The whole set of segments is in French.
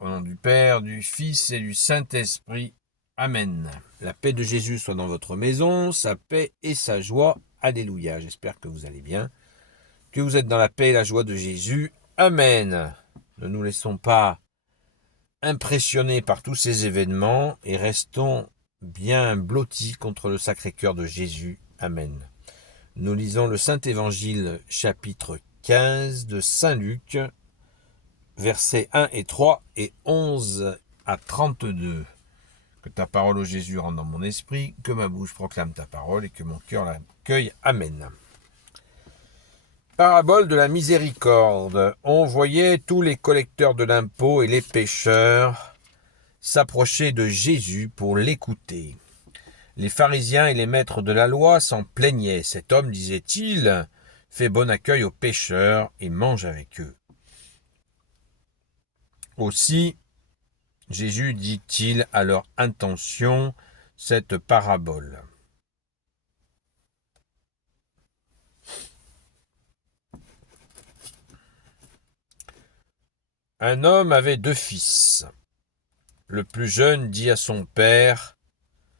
Au nom du Père, du Fils et du Saint-Esprit. Amen. La paix de Jésus soit dans votre maison, sa paix et sa joie. Alléluia. J'espère que vous allez bien, que vous êtes dans la paix et la joie de Jésus. Amen. Ne nous laissons pas impressionnés par tous ces événements et restons bien blottis contre le Sacré-Cœur de Jésus. Amen. Nous lisons le Saint-Évangile chapitre 15 de Saint Luc, versets 1 et 3 et 11 à 32. Que ta parole, ô Jésus, rentre dans mon esprit, que ma bouche proclame ta parole et que mon cœur l'accueille. Amen. Parabole de la miséricorde. On voyait tous les collecteurs de l'impôt et les pécheurs s'approcher de Jésus pour l'écouter. Les pharisiens et les maîtres de la loi s'en plaignaient. Cet homme, disait-il, fait bon accueil aux pécheurs et mange avec eux. Aussi, Jésus dit-il à leur intention cette parabole. Un homme avait 2 fils. Le plus jeune dit à son père,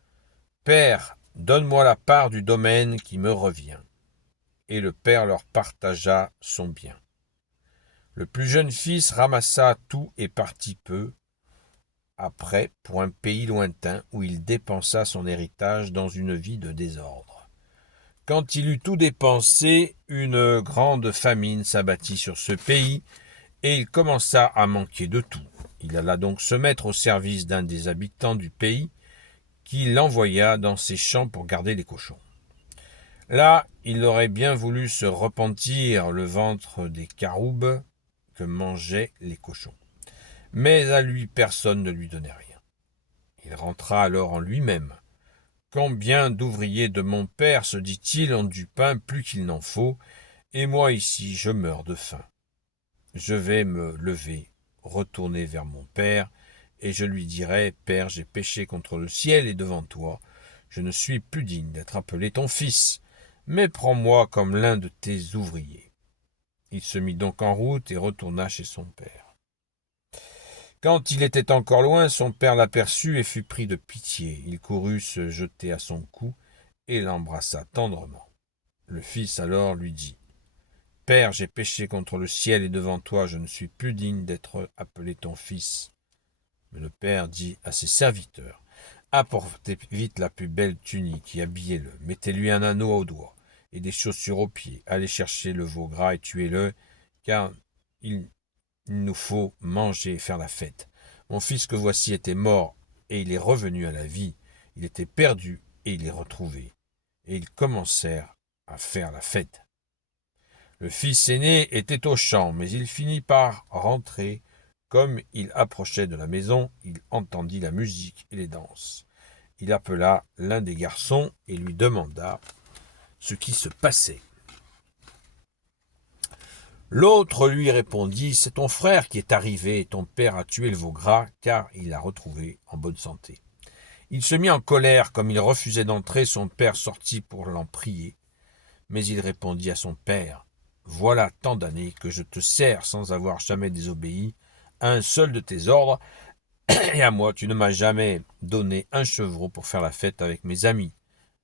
« Père, donne-moi la part du domaine qui me revient. » Et le père leur partagea son bien. Le plus jeune fils ramassa tout et partit peu après pour un pays lointain où il dépensa son héritage dans une vie de désordre. Quand il eut tout dépensé, une grande famine s'abattit sur ce pays et il commença à manquer de tout. Il alla donc se mettre au service d'un des habitants du pays qui l'envoya dans ses champs pour garder les cochons. Là, il aurait bien voulu se repentir le ventre des caroubes que mangeaient les cochons. Mais à lui, personne ne lui donnait rien. Il rentra alors en lui-même. « Combien d'ouvriers de mon père, se dit-il, ont du pain plus qu'il n'en faut, et moi ici je meurs de faim. Je vais me lever, retourner vers mon père, et je lui dirai, Père, j'ai péché contre le ciel et devant toi, je ne suis plus digne d'être appelé ton fils, mais prends-moi comme l'un de tes ouvriers. » Il se mit donc en route et retourna chez son père. Quand il était encore loin, son père l'aperçut et fut pris de pitié. Il courut se jeter à son cou et l'embrassa tendrement. Le fils alors lui dit, « Père, j'ai péché contre le ciel et devant toi, je ne suis plus digne d'être appelé ton fils. » Mais le père dit à ses serviteurs, « Apportez vite la plus belle tunique et habillez-le, mettez-lui un anneau au doigt et des chaussures aux pieds, allez chercher le veau gras et tuez-le, car il nous faut manger et faire la fête. Mon fils que voici était mort, et il est revenu à la vie. Il était perdu, et il est retrouvé. » Et ils commencèrent à faire la fête. Le fils aîné était aux champs, mais il finit par rentrer. Comme il approchait de la maison, il entendit la musique et les danses. Il appela l'un des garçons et lui demanda ce qui se passait. L'autre lui répondit, « C'est ton frère qui est arrivé, et ton père a tué le veau gras, car il l'a retrouvé en bonne santé. » Il se mit en colère, comme il refusait d'entrer, son père sortit pour l'en prier. Mais il répondit à son père, « Voilà tant d'années que je te sers sans avoir jamais désobéi à un seul de tes ordres, et à moi tu ne m'as jamais donné un chevreau pour faire la fête avec mes amis.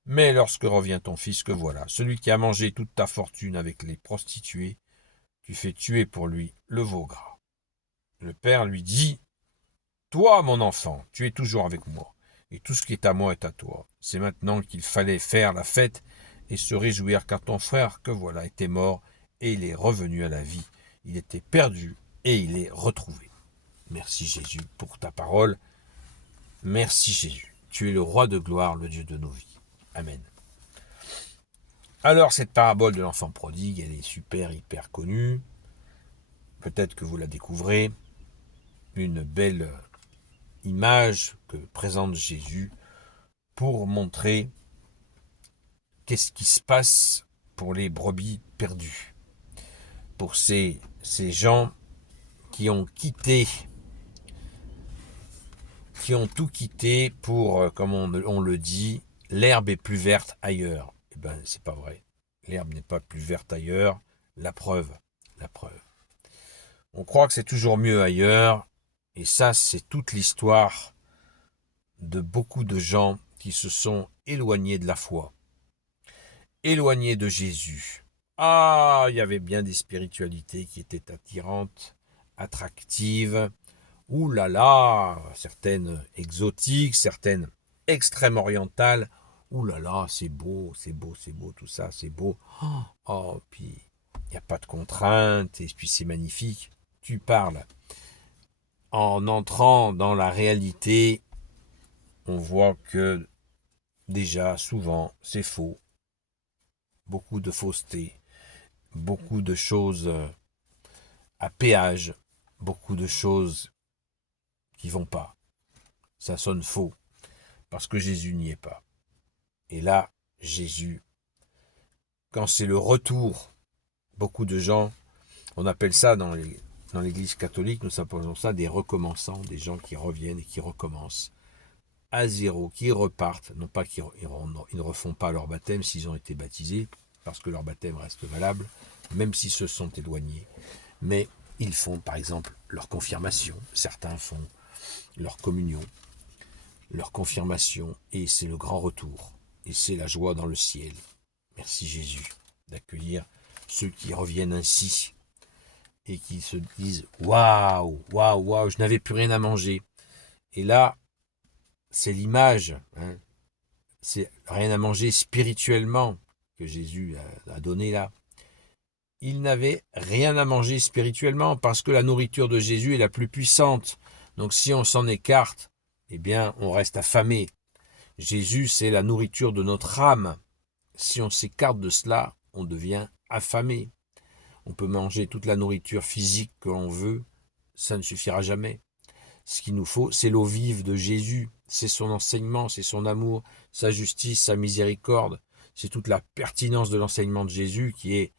Mais lorsque revient ton fils, que voilà, celui qui a mangé toute ta fortune avec les prostituées, tu fais tuer pour lui le veau gras. » Le père lui dit, « Toi, mon enfant, tu es toujours avec moi, et tout ce qui est à moi est à toi. C'est maintenant qu'il fallait faire la fête et se réjouir, car ton frère, que voilà, était mort, et il est revenu à la vie. Il était perdu, et il est retrouvé. » Merci Jésus pour ta parole. Merci Jésus. Tu es le roi de gloire, le Dieu de nos vies. Amen. Alors, cette parabole de l'enfant prodigue, elle est super, hyper connue. Peut-être que vous la découvrez. Une belle image que présente Jésus pour montrer qu'est-ce qui se passe pour les brebis perdues. Pour ces gens qui ont tout quitté pour, comme on le dit, l'herbe est plus verte ailleurs. Eh bien, c'est pas vrai. L'herbe n'est pas plus verte ailleurs. La preuve. On croit que c'est toujours mieux ailleurs, Et ça, c'est toute l'histoire de beaucoup de gens qui se sont éloignés de la foi, éloignés de Jésus. Ah, il y avait bien des spiritualités qui étaient attirantes, attractives. Ouh là là, certaines exotiques, certaines extrêmes orientales. Ouh là là, c'est beau, c'est beau, c'est beau, tout ça, c'est beau. Oh, puis il n'y a pas de contraintes, et puis c'est magnifique. Tu parles. En entrant dans la réalité, on voit que déjà, souvent, c'est faux. Beaucoup de fausseté, beaucoup de choses à péage, beaucoup de choses qui vont pas. Ça sonne faux, parce que Jésus n'y est pas. Et là, Jésus, quand c'est le retour, beaucoup de gens, on appelle ça dans l'Église catholique, nous appelons ça des recommençants, des gens qui reviennent et qui recommencent à zéro, qui repartent, non pas qu'ils ne refont pas leur baptême s'ils ont été baptisés, parce que leur baptême reste valable, même s'ils se sont éloignés, mais ils font par exemple leur confirmation, certains font leur communion, leur confirmation, et c'est le grand retour, et c'est la joie dans le ciel. Merci Jésus d'accueillir ceux qui reviennent ainsi et qui se disent waouh, waouh, waouh, je n'avais plus rien à manger. Et là, c'est l'image, hein, c'est rien à manger spirituellement que Jésus a donné là. Il n'avait rien à manger spirituellement parce que la nourriture de Jésus est la plus puissante. Donc si on s'en écarte, eh bien on reste affamé. Jésus, c'est la nourriture de notre âme. Si on s'écarte de cela, on devient affamé. On peut manger toute la nourriture physique que l'on veut, ça ne suffira jamais. Ce qu'il nous faut, c'est l'eau vive de Jésus, c'est son enseignement, c'est son amour, sa justice, sa miséricorde, c'est toute la pertinence de l'enseignement de Jésus qui est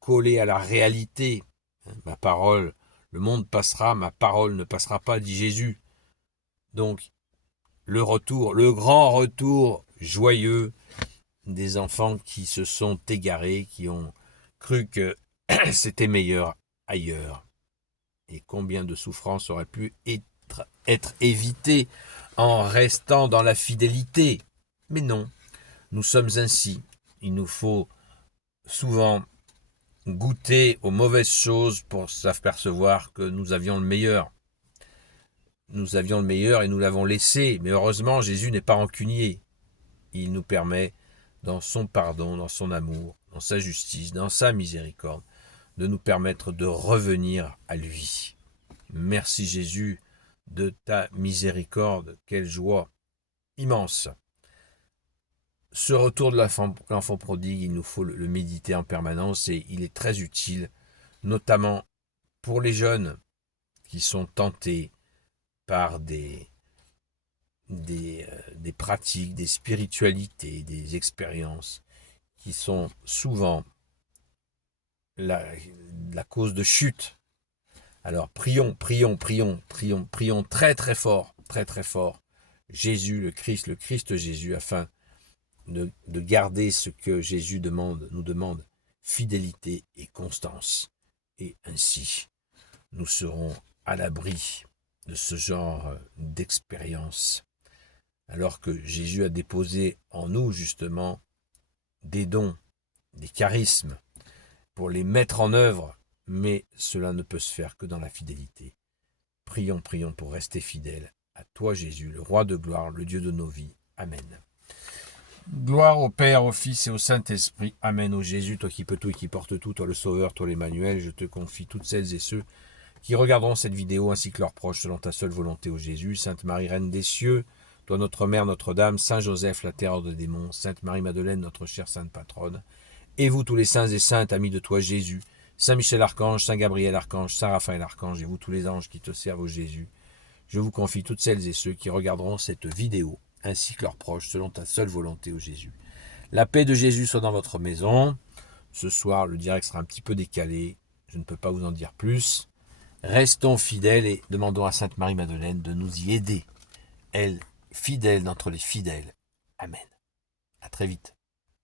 collée à la réalité. Ma parole, le monde passera, ma parole ne passera pas, dit Jésus. Donc, le retour, le grand retour joyeux des enfants qui se sont égarés, qui ont cru que c'était meilleur ailleurs. Et combien de souffrances auraient pu être évitées en restant dans la fidélité. Mais non, nous sommes ainsi. Il nous faut souvent goûter aux mauvaises choses pour s'apercevoir que nous avions le meilleur. Nous avions le meilleur et nous l'avons laissé. Mais heureusement, Jésus n'est pas rancunier. Il nous permet, dans son pardon, dans son amour, dans sa justice, dans sa miséricorde, de nous permettre de revenir à lui. Merci Jésus de ta miséricorde, quelle joie immense. Ce retour de l'enfant prodigue, il nous faut le méditer en permanence et il est très utile, notamment pour les jeunes qui sont tentés par des pratiques, des spiritualités, des expériences qui sont souvent la cause de chute. Alors prions très très fort, Jésus, le Christ Jésus, afin de garder ce que Jésus nous demande, fidélité et constance. Et ainsi, nous serons à l'abri de ce genre d'expérience. Alors que Jésus a déposé en nous, justement, des dons, des charismes, pour les mettre en œuvre, mais cela ne peut se faire que dans la fidélité. Prions pour rester fidèles à toi, Jésus, le roi de gloire, le Dieu de nos vies. Amen. Gloire au Père, au Fils et au Saint-Esprit. Amen. Ô Jésus, toi qui peux tout et qui portes tout, toi le Sauveur, toi l'Emmanuel, je te confie toutes celles et ceux qui regarderont cette vidéo ainsi que leurs proches selon ta seule volonté, ô Jésus. Sainte Marie, Reine des cieux, toi notre Mère, Notre-Dame, Saint Joseph, la terreur des démons, Sainte Marie-Madeleine, notre chère Sainte Patronne, et vous tous les saints et saintes, amis de toi Jésus, Saint Michel Archange, Saint Gabriel Archange, Saint Raphaël Archange, et vous tous les anges qui te servent, ô Jésus, je vous confie toutes celles et ceux qui regarderont cette vidéo, ainsi que leurs proches, selon ta seule volonté, ô Jésus. La paix de Jésus soit dans votre maison. Ce soir, le direct sera un petit peu décalé, je ne peux pas vous en dire plus. Restons fidèles et demandons à Sainte Marie-Madeleine de nous y aider. Elle, fidèle d'entre les fidèles. Amen. À très vite.